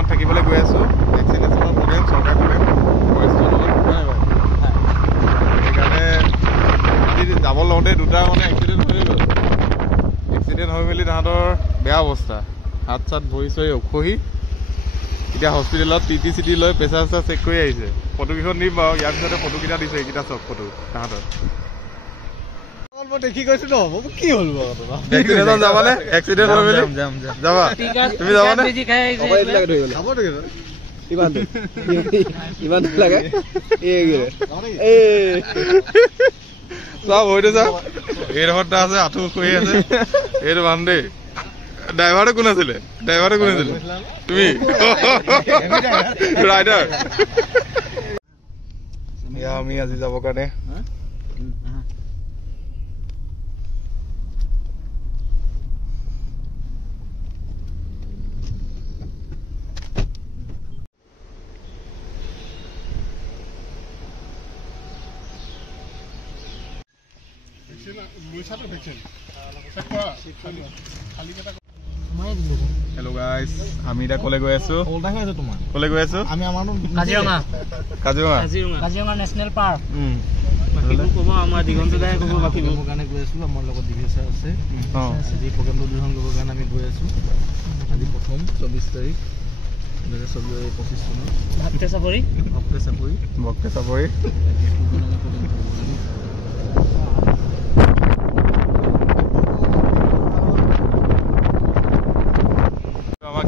ষ্টেচনত থাকিবলৈ গৈ আছোঁ ভেকচিনেশ্যনৰ প্ৰগ্ৰেম চৰকাৰ প্ৰগ্ৰেম সেইকাৰণে যাব লওঁতে দুটা মানে এক্সিডেণ্ট হৈ গ'ল এক্সিডেণ্ট হৈ মেলি তাহাঁতৰ বেয়া অৱস্থা হাত চাত ভৰি চৰি উখহি এতিয়া হস্পিটেলত টি চিটি লৈ প্ৰেছাৰ চেছাৰ চেক কৰি আহিছে ফটোকেইখন দিম বাৰু ইয়াৰ পিছতে ফটোকেইটা দিছে এইকেইটা চব ফটো তাহাঁতৰ মই দেখি গৈছো ন কি হ'ল যাবানে এক্সিডেণ্ট হৈ মেলি যাবা তুমি যাবানে চব হয়তো চা এইডোখৰটা আছে আঁঠু কৰি আছে এইটো বান্ধ দেই ড্ৰাইভাৰটো কোন আছিলে তুমি ৰাইডাৰ আমি আজি যাবৰ কাৰণে হেল্ল' গাইজ আমি এতিয়া কলে গৈ আছো কাজিৰঙা নেশ্যনেল পাৰ্ক আমাৰ দিগন্ত দাই ক'ব বাকী মোৰ কাৰণে গৈ আছো আমাৰ লগত দিৱেশ আছে আজি প্ৰগ্ৰামটো উদ্বোধন কৰিবৰ কাৰণে আমি গৈ আছো আজি প্ৰথম 24 তাৰিখ 2025 চনৰ ভক্তে চাপৰি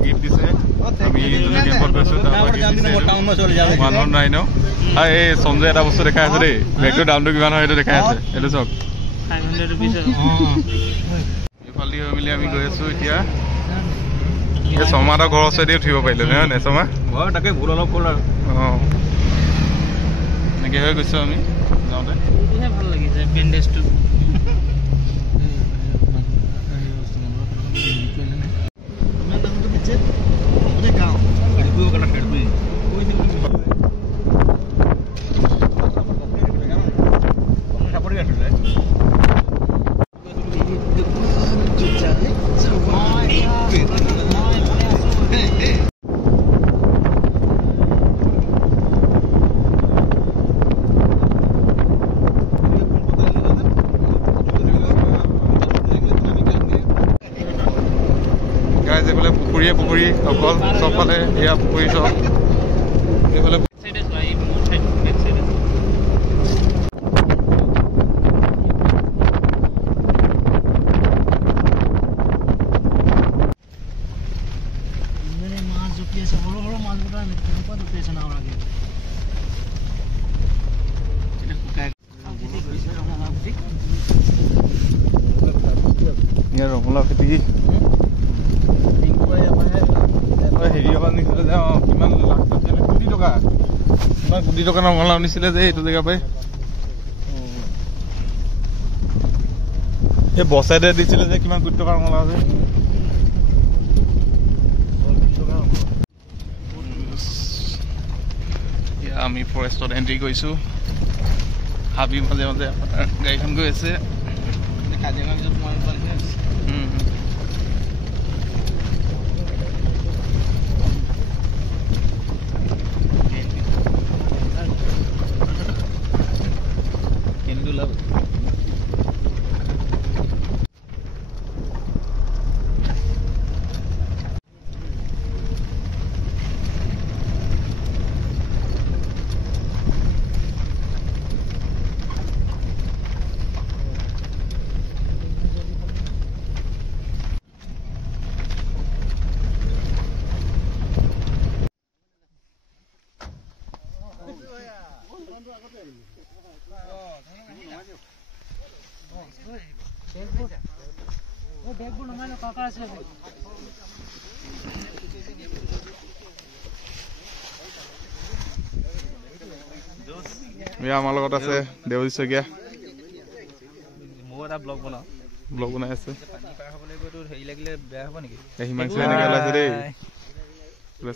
গিফ্ট দিছে আমি যোনে কেম্পত গৈছো মানুহৰ নাই ন এই সঞ্জয় এটা বস্তু দেখাই আছে দেই বেগটোৰ দামটো কিমান হয় এইটো দেখাই আছে এইটো চাওক 500 rupees এইফালে হৈ মেলি আমি গৈ আছো এতিয়া এই শৰ্মাহঁতৰ ঘৰৰ ওচৰতে উঠিব পাৰিলো নহয় নে শৰ্মা তাকে ভুল অলপ হ'ল আৰু এনেকৈ হৈ গৈছো আমি যাওঁতে ভাল লাগিছে বেণ্ডেজটো পুখুৰী অকল চবফালে এয়া পুখুৰী চব এইফালে ৰঙালাও খেতি হেৰি এবাৰ নিছিলে যে কিমান লাখ কোটি টকা ৰঙালাও নিছিলে যে এইটো জেগা পাই এই বছাইডে দিছিলে যে কিমান কোটি টকা ৰঙালাও আছে আমি ফৰেষ্টত এণ্ট্ৰি কৰিছোঁ হাবি মাজে মাজে গাড়ীখন গৈ আছে কাজিৰঙা পিছত সোমাই আমাৰ লগত আছে দেৱজিৎ শইকীয়া ব্লগ বনাই আছে হিমাংশু এনেকে ওলাইছে দেই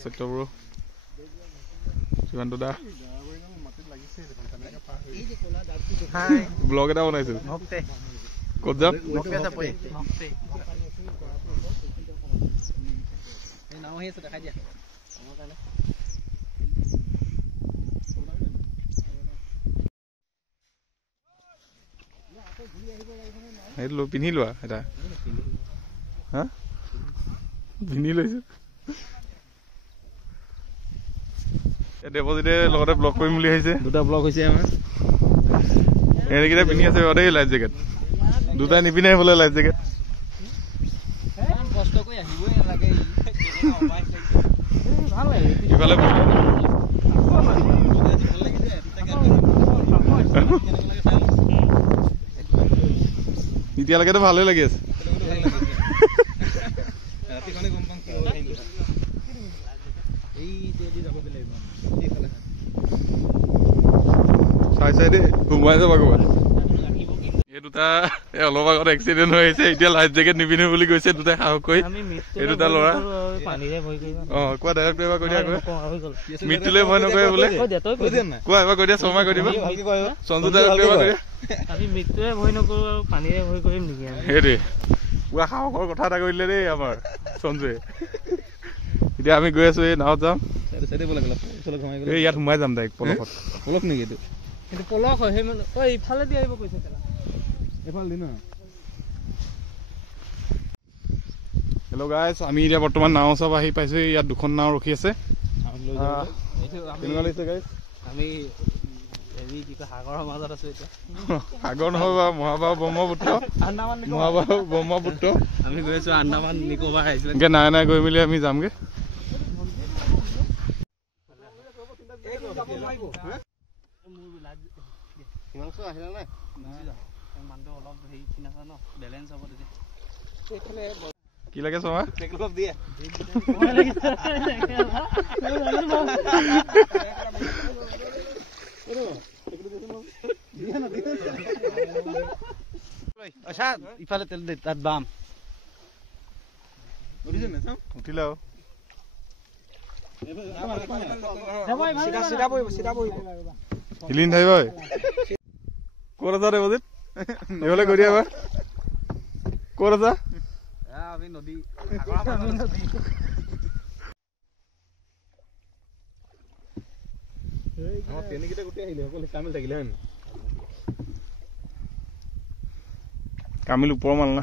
সত্যব্ৰ শিৱান্ত দা ব্লগ এটা বনাইছো ক'ত যাম সেইটো পিন্ধি লোৱা এটা হা পিন্ধি লৈছো দেৱজিতে লগতে ব্লক কৰিম বুলি আহিছে দুটা ব্লক হৈছে আমাৰ এনেকেইটা পিন্ধি আছে দেই লাইফ জেকেট দুটা নিপিন্ধে বোলে লাইফ জেকেট কষ্ট কৰি আহিবই নালাগে ইফালে এতিয়ালৈকেতো ভালেই লাগি আছে চাই চাই দেই সোমাই যাব ক'ৰবাত এই দুটা অলপ আগত এক্সিডেণ্ট হৈ আহিছে এতিয়া লাইফ জেকেট নিপিন্ধে বুলি কৈছে দুটাই সাহস কৰি এই দুটা ল'ৰা কোৱা ডাইৰেক্ট এবাৰ কৈ দিয়া মৃত্যুলৈ ভয় নকৰে বোলে কোৱা এবাৰ কৈ দিয়া শৰ্মাই কৈ দিবা সঞ্জু ডাইৰেক্ট এবাৰ কৈ দিয়া আমি মৃত্যুৱে ভয় নকৰো আৰু পানীৰে ভয় কৰিম নেকি সেইটোৱে পুৰা সাহসৰ কথা এটা কৈ দিলে দেই আমাৰ সঞ্জুৱে এতিয়া আমি গৈ আছো এই নাৱত যাম এই ইয়াত সোমাই যাম ডাইৰেক্ট পলকত পলক নেকি এইটো এইটো পলক হয় সেই মানে ইফালে দি আহিব কৈছে এইফালে দি ন হেল্ল' গাইজ আমি এতিয়া বৰ্তমান নাও চাব আহি পাইছো ইয়াত দুখন নাও ৰখি আছে কেনেকুৱা লাগিছে গাইজ আমি হেৰি কি কয় সাগৰৰ মাজত আছো এতিয়া সাগৰ নহয় বাৰু মহাবাহু ব্ৰহ্মপুত্ৰ মহাবাহু ব্ৰহ্মপুত্ৰ আমি গৈ আছো আন্দামান নিকোবাৰ আইছলেণ্ড এনেকে নাই নাই গৈ মেলি আমি যামগে কি লাগে চমা ইফালে তেল দে তাত বাম উঠিলে আৰু হিলিন থাকিব ক'ত আছা দেৱজিত এইফালে গৈ দিয়া এবাৰ ক'ত আছা আমি নদী কামিল ওপৰ মাল না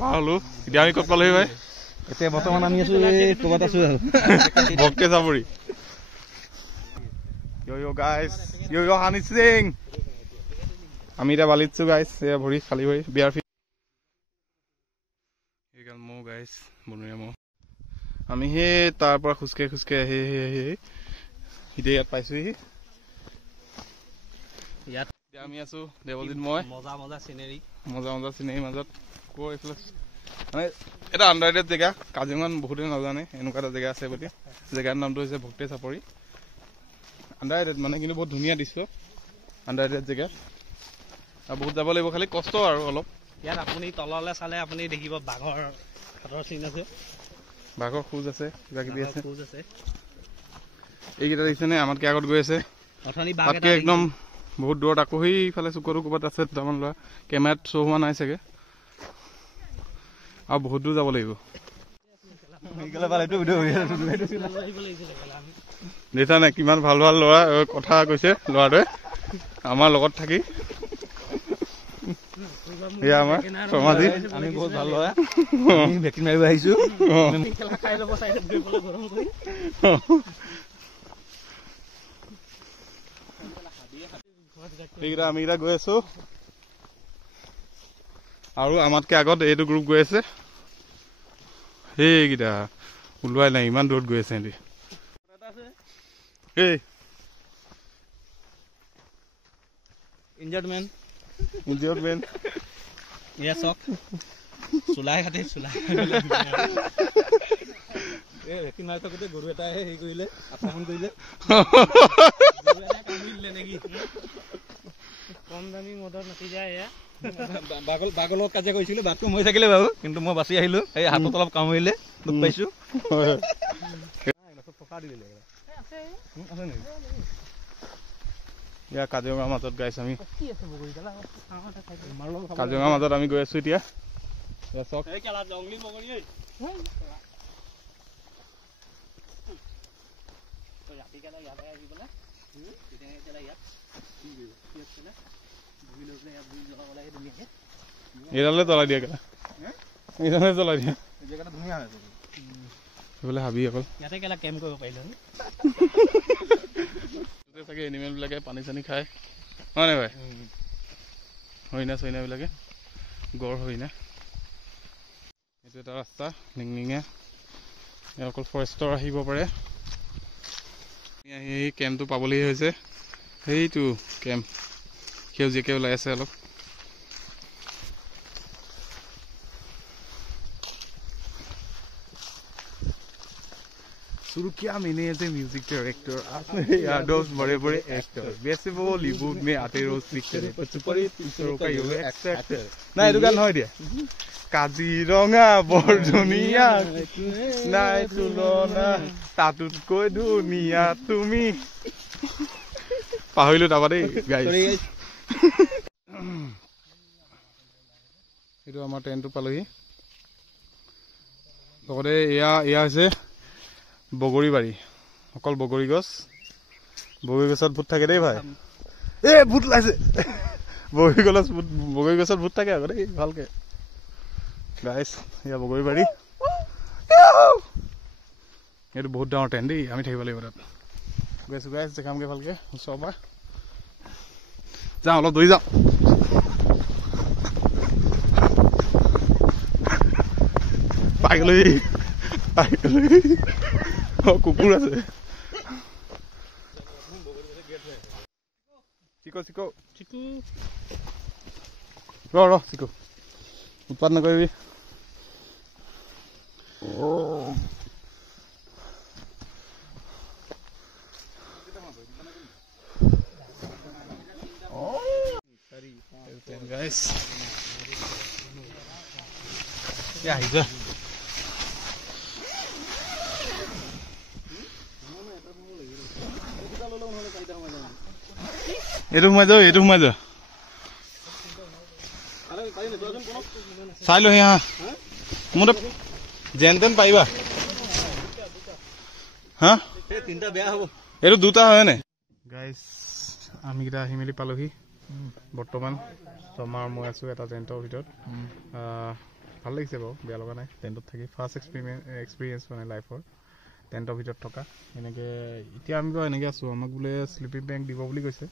পাহলো এতিয়া আমি ক'ত পালোহি ভাই এতিয়া বৰ্তমান আমি আছো ক'ৰবাত আছো আৰু ভক্তে চাপৰি ইয়ো গাইজ ইয়ো হানি সিং আমি এতিয়া বালিতছো গাইজ এয়া ভৰি খালী ভৰি বিয়াৰ ফি মৌ গাইজ বনৰীয়া মৌ আমি সেই তাৰ পৰা খোজকাঢ়ি খোজকাঢ়ি আহি আহি আহি এতিয়া ইয়াত পাইছোহি ইয়াত আমি আছো দেৱজিত মই মজা মজা চিনেৰী মাজত কৈ এইফালে মানে এটা আণ্ডাৰৰেটেড জেগা কাজিৰঙাত বহুতে নাজানে এনেকুৱা এটা জেগা আছে বুলি জেগাৰ নামটো হৈছে ভক্তে চাপৰি আণ্ডাৰৰেটেড মানে কিন্তু বহুত ধুনীয়া দৃশ্য আণ্ডাৰৰেটেড জেগা আৰু বহুত যাব লাগিব খালি কষ্ট আৰু অলপ ইয়াত আপুনি তললৈ চালে আপুনি দেখিব বাঘৰ হাতৰ চিন আছে বাঘৰ খোজ আছে কিবা কিবি আছে খোজ আছে এইকেইটা দেখিছেনে আমাতকে আগত গৈ আছে অথনি বাঘ তাতকে একদম বহুত দূৰত আকৌ সেইফালে চুকতো ক'ৰবাত আছে দুটামান ল'ৰা কেমেৰাত শ্ব' হোৱা নাই চাগে আৰু বহুত দূৰ যাব লাগিব দেখিছা নাই কিমান ভাল ভাল ল'ৰা কথা কৈছে ল'ৰাটোৱে আমাৰ লগত থাকি এয়া আমাৰ সমাধি আমি বহুত ভাল ল'ৰা ভেকচিন মাৰিব আহিছো এইকেইটা আমি এতিয়া গৈ আছো আৰু আমাতকে আগত এইটো গ্ৰুপ গৈ আছে সেইকেইটা ওলোৱাই নাই ইমান দূৰত গৈ আছে সিহঁতি এই ইনজাৰ্ড মেন ইয়া চক চুলাই খাটি চুলাই ভেকচিন মাৰি থাকোঁতে গৰু এটাই হেৰি কৰিলে আক্ৰমণ কৰিলে কম দামী মদত নাচি যায় এয়া বাঘৰ লগত কাজিয়া কৰিছিলো বাঘটো মৰি থাকিলে বাৰু কিন্তু মই বাচি আহিলো এই হাতত অলপ কামুৰিলে দুখ পাইছো ইয়া কাজিৰঙাৰ মাজত গাইছ আমি কাজিৰঙাৰ মাজত আমি গৈ আছো এতিয়া চাওক এইডালে জ্বলাই দিয়া কেলা এইডালে জ্বলাই দিয়া ধুনীয়া বোলে হাবি অকল ইয়াতে কেলা কেম্প কৰিব পাৰিলো চাগে এনিমেল বিলাকে পানী চানী খায় হয় নাই ভাই হৰিণা চৰিণাবিলাকে গড় হৰিণা এইটো এটা ৰাস্তা নিংনিঙীয়া অকল ফৰেষ্টৰ আহিব পাৰে এই কেম্পটো পাবলৈহে হৈছে সেইটো কেম্প সেউজীয়াকৈ ওলাই আছে অলপ सुरुकिया मैंने एज ए म्यूजिक डायरेक्टर आपने यादों बड़े बड़े एक्टर वैसे वो बॉलीवुड में आते रोज पिक्चर सुपर पिक्चरों का यो एक्टर ना ये गान হয় দিয়া কাজিৰঙা বৰ ধুনীয়া নাই তুলনা তাতোতকৈ ধুনীয়া তুমি পাহৰিলো তাবা দেই গাইছ এইটো আমাৰ ট্ৰেইনটো পালোহি লগতে এয়া হৈছে বগৰীবাৰী অকল বগৰী গছত ভূত থাকে দেই ভাই এ ভূত ওলাইছে বগৰী গছত ভূত থাকে আকৌ দেই ভালকে গাইছ এয়া বগৰীবাৰী এইটো বহুত ডাঙৰ ট্ৰেইন দেই আমি থাকিব লাগিব তাত গৈছো গাইছ দেখামগে ভালকে ওচৰৰ পৰা যাওঁ অলপ দৌৰি যাওঁ পাই গ'লোহি কুকুৰ আছে চিকো ৰ চিকো উৎপাত নকৰিবি আহিছে এইটো সোমাই যা চাই লহি হা মোৰ যেন তেন পাৰিবা হা এইটো দুটা হয় নে গাইছ আমি কেইটা আহি মেলি পালোহি বৰ্তমান ছমাহ মই আছো এটা টেণ্টৰ ভিতৰত ভাল লাগিছে বাৰু বেয়া লগা নাই টেণ্টত থাকি ফাৰ্ষ্ট এক্সপিৰিয়েঞ্চ মানে লাইফৰ টেণ্টৰ ভিতৰত থকা এনেকৈ এতিয়া আমি বাৰু এনেকৈ আছোঁ আমাক বোলে শ্লিপিং বেংক দিব বুলি কৈছে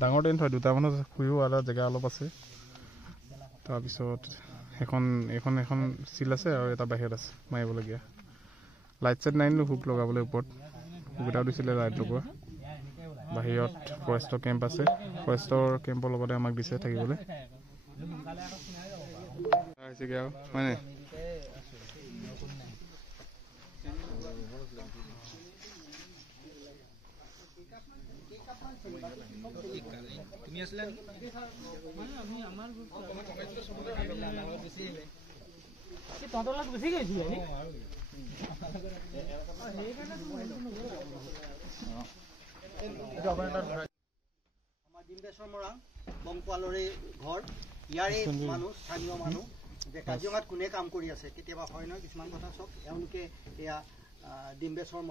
ডাঙৰ টেণ্ট হয় দুটা মানুহ শুইও এটা জেগা অলপ আছে তাৰপিছত এখন চিল আছে আৰু এটা বাহিৰত আছে মাৰিবলগীয়া লাইট চাইট নাই নিলোঁ হুক লগাবলৈ ওপৰত হুক এটাও দিছিলে লাইট লগোৱা বাহিৰত ফৰেষ্টৰ কেম্প আছে ফৰেষ্টৰ কেম্পৰ লগতে আমাক দিছে থাকিবলৈ হৈছেগৈ আৰু হয়নে তুমি আসলে আমি আমাৰ তহঁতৰ লগত গুচি গৈছিলি আমাৰ ডিম্বেশ্বৰ মৰাং বংপালৰে ঘৰ ইয়াৰে মানুহ স্থানীয় মানুহ যে কাজিৰঙাত কোনে কাম কৰি আছে কেতিয়াবা হয় নহয় কিছুমান কথা চাওক এওঁলোকে এয়া ডিম্বেশ্বৰ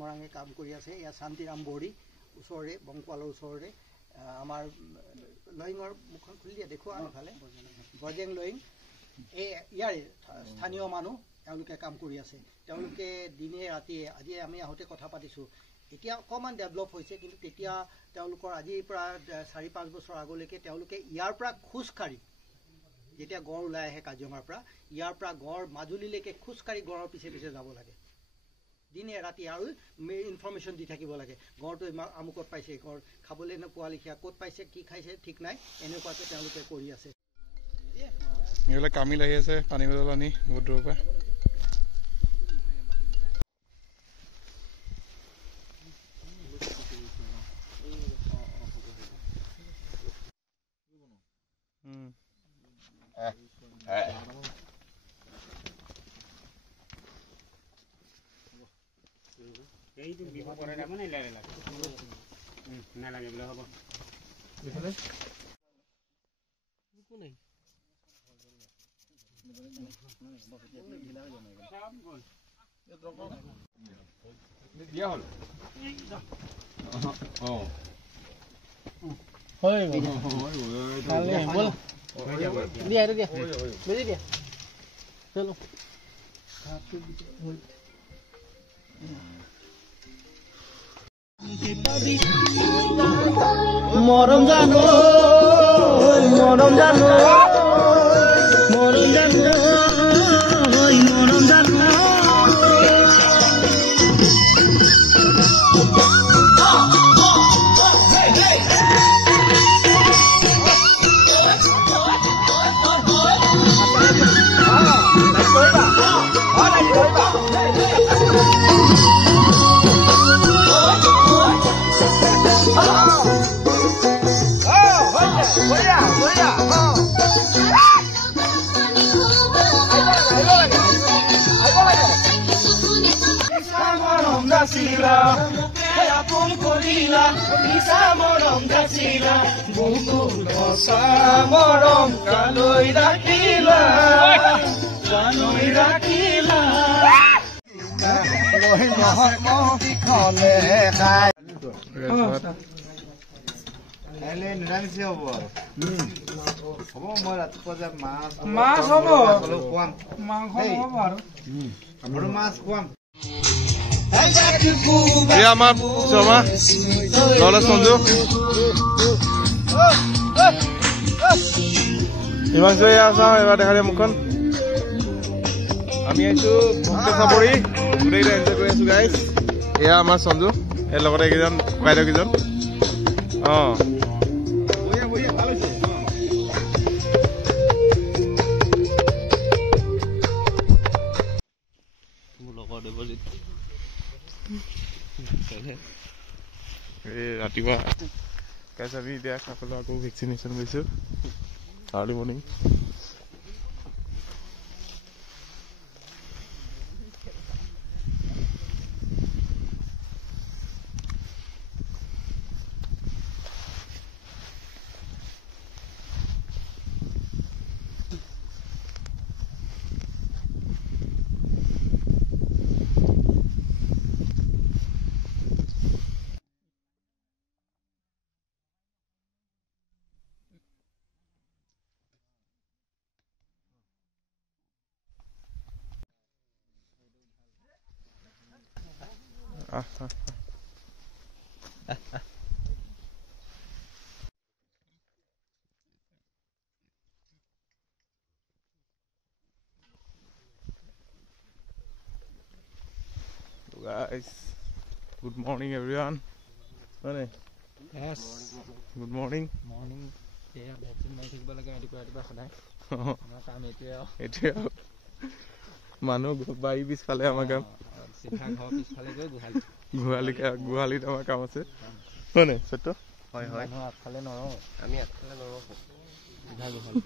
মৰাঙে কাম কৰি আছে এয়া শান্তিৰাম বড়ি ওচৰৰে বংপালৰ ওচৰৰে আমাৰ লয়িঙৰ মুখখন খুলি দিয়া দেখুৱা আনফালে বজেং লয়িং এই ইয়াৰে স্থানীয় মানুহ এওঁলোকে কাম কৰি আছে তেওঁলোকে দিনে ৰাতিয়ে আজি আমি আহোঁতে কথা পাতিছোঁ এতিয়া অকণমান ডেভেলপ হৈছে কিন্তু তেতিয়া তেওঁলোকৰ আজিৰ পৰা 4-5 বছৰ আগলৈকে তেওঁলোকে ইয়াৰ পৰা খোজকাঢ়ি যেতিয়া গড় ওলাই আহে কাজিৰঙাৰ পৰা ইয়াৰ পৰা গড় মাজুলীলৈকে খোজকাঢ়ি গড়ৰ পিছে পিছে যাব লাগে দিনে ৰাতি আৰু ইনফৰমেশ্যন দি থাকিব লাগে গড়টো আমুকত পাইছে গড় খাবলৈ নোপোৱা লিখীয়া ক'ত পাইছে কি খাইছে ঠিক নাই এনেকুৱাকৈ তেওঁলোকে কৰি আছে এইবিলাক কামিল আহি আছে পানী বটল আনি বহুত দূৰৰ পৰা দিয়া হ'ল মৰম জানো মৰম জানো মৰম জানো মৰম জানো মৰম কালৈ ৰাখিলা নিৰামিষে হ'ব হ'ব মই ৰাতিপুৱা যে মাছ হ'ব খুৱাম মাংস হ'ব আৰু মাছ খুৱাম এয়া আমাৰ শৰ্মা ললে সঞ্জু হিমাংশু এয়া চাওঁ এবাৰ দেখা দিয়ে মুখখন আমি আহিছো ভক্ত চাপৰি গোটেইকেইটা এনজয় কৰি আছো গাইজ এয়া আমাৰ সঞ্জু এই লগতে এইকেইজন বাইদেউ কেইজন অঁ ৰাতিপুৱা গাইজ আমি এতিয়া সকলো আকৌ ভেকচিনেশ্যন কৰিছোঁ early morning guys, good morning everyone. Yes. Good morning. Morning. Yeah, vaccine mai thik bala gadi pa sadai. Amar kaam এতিয়া মানুহ বাৰী পিছফালে আমাৰ কাম সিধা ঘৰ পিছফালে গৈ গোহালিত আমাৰ কাম আছে হয় নাই সত্য হয় হয় মানুহ আগফালে নৰওঁ আমি আগফালে নৰওঁ সিধা গোহালি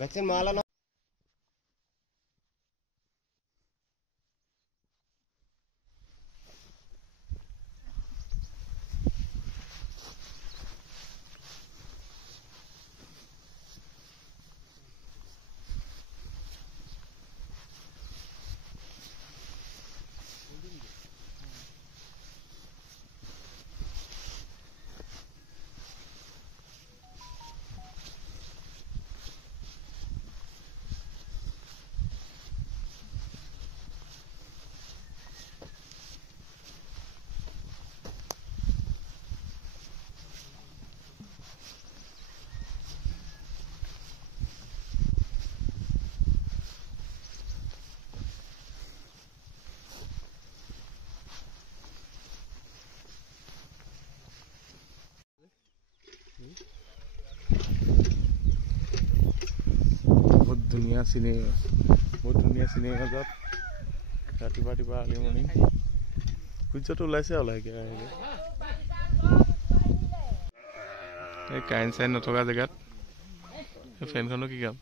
ভেকচিন মালা ন বহুত ধুনীয়া চিনেৰী মাজত ৰাতিপুৱা আৰ্লি মৰ্ণিং সূৰ্যটো ওলাইছে লাহেকৈ এই কাৰেণ্ট চাইন নথকা জেগাত ফেনখনো কি কাম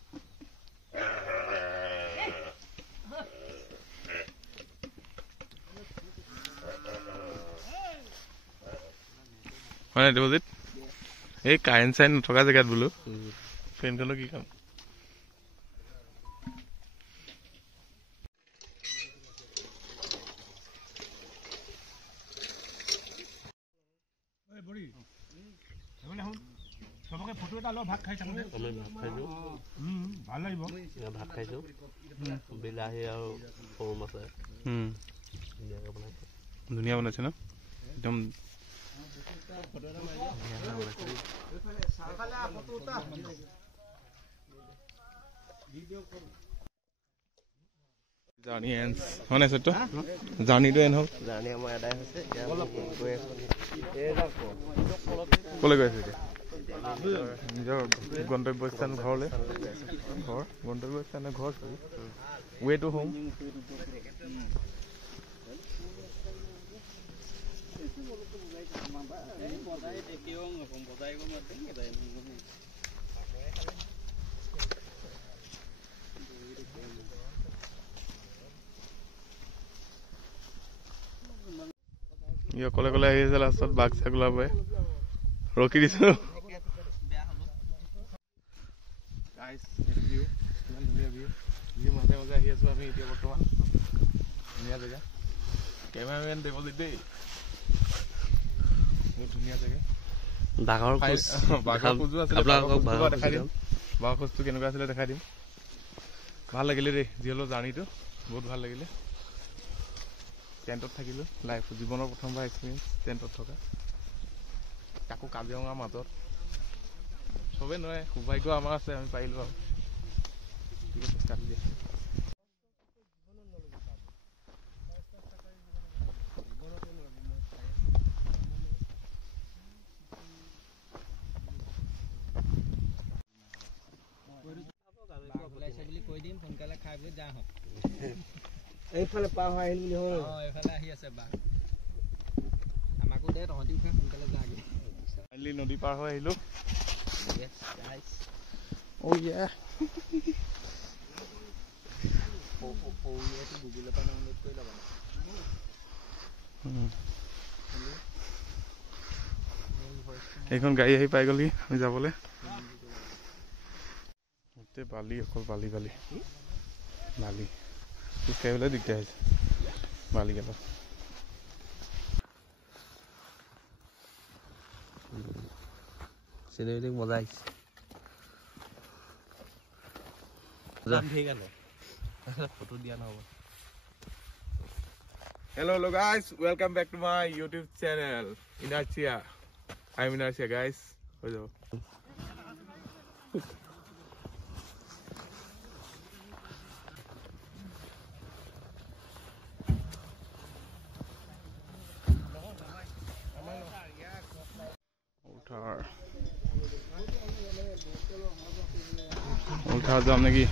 হয় নাই দেৱজিত? এই কাৰেণ্ট চাইন নথকা জেগাত বোলো ফেনখনৰ কি কাম? চবকে ফটো এটা ল, ভাত খাই থাকোঁ। আমি ভাত খাইছোঁ, ভাল লাগিব। ভাত খাইছোঁ, বিলাহী আৰু সৰু মাছে ধুনীয়াকৈ বনাইছে। ধুনীয়া বনাইছে ন? একদম জাৰ্ণি এণ্ড হয় নাই সত্য? জাৰ্ণিটো এণ্ড হ'ল। জাৰ্ণি আমাৰ এদাই হৈছে, এতিয়া গৈ আছোঁ। ক'লৈ গৈ আছে এতিয়া? নিজৰ গন্তব্যস্থান ঘৰলৈ। ঘৰ গন্তব্যস্থান ঘৰ ৱে টু হোম। ই অকলে অকলে আহি আছে, লাষ্টত বাঘ চাঘ ওলাব ৰখি দিছো। মাজে মাজে আহি আছো আমি এতিয়া বৰ্তমান। ধুনীয়া জেগা, কেমেৰামেন দেৱজিত দেই, বহুত ধুনীয়া জেগা। বাঘৰ খোজ, বাঘৰ খোজো আছিলে, দেখাই দিম। বাঘৰ খোজটো কেনেকুৱা আছিলে দেখাই দিম। ভাল লাগিলে দেই, যি হ'লেও জাৰ্ণিটো বহুত ভাল লাগিলে। টেণ্টত থাকিলোঁ, লাইফ জীৱনৰ প্ৰথমবাৰ এক্সপিৰিয়েঞ্চ টেণ্টত থকা, তাকো কাজিৰঙাৰ মাজত। চবেই নোৱাৰে, সৌভাগ্য আমাৰ আছে, আমি পাৰিলোঁ আৰু। ঠিক আছে, কাটি দিয়া। এইফালে পাৰ হৈ আহিল বুলি হ'ল। এইফালে আহি আছে বাঘ, আমাকো দে, তহঁতি উঠে সোনকালে যাগে। ফাইনেলি নদী পাৰ হৈ আহিলোঁ। এইখন গাড়ী আহি পাই গ'লি আমি যাবলৈ। গোটেই বালি, অকল বালি বালি বালি, খোজকাঢ়িবলৈ দিগদাৰ হৈছে বালিগালত। চিনেমেটিক মজা আহিছে। ফটো দিয়া নহ'ব। Hello guys, welcome back to my YouTube channel, Inertia. I'm Inertia guys. হৈ যাব। উঠাৰ যাম নেকি?